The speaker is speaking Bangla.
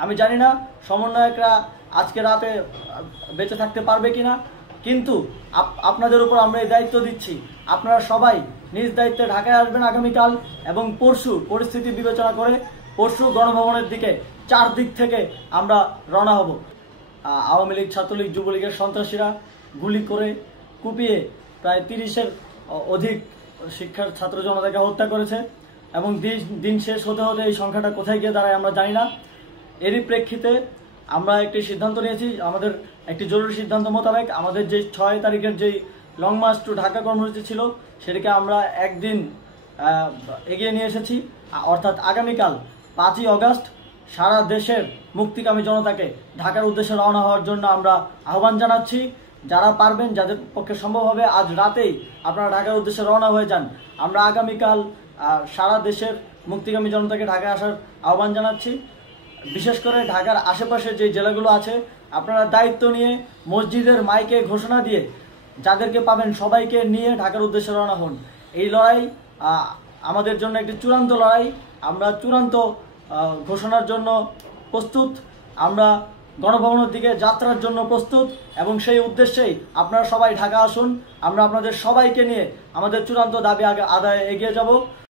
আমি জানি না সমন্বয়করা আজকে রাতে বেঁচে থাকতে পারবে কিনা, কিন্তু আপনাদের উপর আমরা এই দায়িত্ব দিচ্ছি। আপনারা সবাই নিজ দায়িত্বে ঢাকায় আসবেন আগামীকাল, এবং পরশু পরিস্থিতি বিবেচনা করে পরশু গণভবনের দিকে 4 দিক থেকে আমরা রওনা হব। আওয়ামী লীগ, ছাত্রলীগ, যুবলীগের সন্ত্রাসীরা গুলি করে কুপিয়ে প্রায় 30-এর অধিক শিক্ষার ছাত্র জনতাকে হত্যা করেছে, এবং দিন শেষ হতে হতে এই সংখ্যাটা কোথায় গিয়ে দাঁড়ায় আমরা জানি না। এরই প্রেক্ষিতে আমরা একটি সিদ্ধান্ত নিয়েছি, আমাদের একটি জরুরি সিদ্ধান্ত মোতাবেক আমাদের যে 6 তারিখের যেই লং মার্চ টু ঢাকা কর্মসূচি ছিল সেটাকে আমরা একদিন এগিয়ে নিয়ে এসেছি, অর্থাৎ আগামীকাল 5ই অগস্ট সারা দেশের মুক্তিকামী জনতাকে ঢাকার উদ্দেশ্যে রওনা হওয়ার জন্য আমরা আহ্বান জানাচ্ছি। যারা পারবেন, যাদের পক্ষে সম্ভব হবে, আজ রাতেই আপনারা ঢাকার উদ্দেশ্যে রওনা হয়ে যান। আমরা আগামীকাল সারা দেশের মুক্তিকামী জনতাকে ঢাকায় আসার আহ্বান জানাচ্ছি। বিশেষ করে ঢাকার আশেপাশে যে জেলাগুলো আছে, আপনারা দায়িত্ব নিয়ে মসজিদের মাইকে ঘোষণা দিয়ে যাদেরকে পাবেন সবাইকে নিয়ে ঢাকার উদ্দেশ্যে রওনা হন। এই লড়াই আমাদের জন্য একটি চূড়ান্ত লড়াই। আমরা চূড়ান্ত ঘোষণার জন্য প্রস্তুত, আমরা গণভবনের দিকে যাত্রার জন্য প্রস্তুত, এবং সেই উদ্দেশ্যেই আপনারা সবাই ঢাকা আসুন। আমরা আপনাদের সবাইকে নিয়ে আমাদের চূড়ান্ত দাবি আদায়ে এগিয়ে যাব।